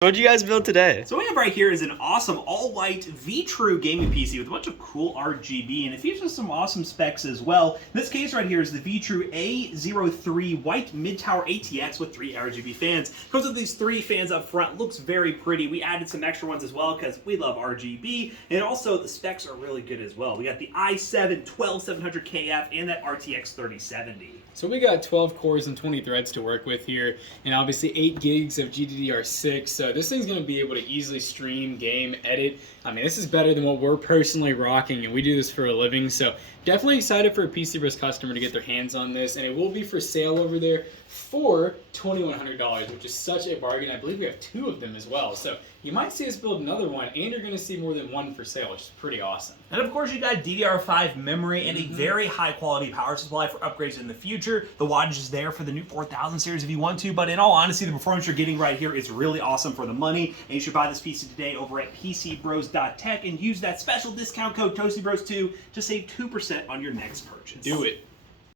What'd you guys build today? So what we have right here is an awesome all-white V-True gaming PC with a bunch of cool RGB, and it features some awesome specs as well. In this case right here is the V-True A03 white mid-tower ATX with 3 RGB fans. Comes with these 3 fans up front, looks very pretty. We added some extra ones as well because we love RGB, and also the specs are really good as well. We got the i7-12700KF and that RTX 3070. So we got 12 cores and 20 threads to work with here, and obviously 8 gigs of GDDR6. So this thing's going to be able to easily stream, game, edit. I mean, this is better than what we're personally rocking, and we do this for a living. So definitely excited for a PC Bros customer to get their hands on this, and it will be for sale over there for $2,100, which is such a bargain. I believe we have 2 of them as well. So you might see us build another one, and you're going to see more than 1 for sale, which is pretty awesome. And of course you got DDR5 memory and a very high quality power supply for upgrades in the future. The wattage is there for the new 4000 series if you want to, but in all honesty, the performance you're getting right here is really awesome for the money, and you should buy this PC today over at PCBros.tech and use that special discount code ToastyBros2 to save 2% on your next purchase. Do it.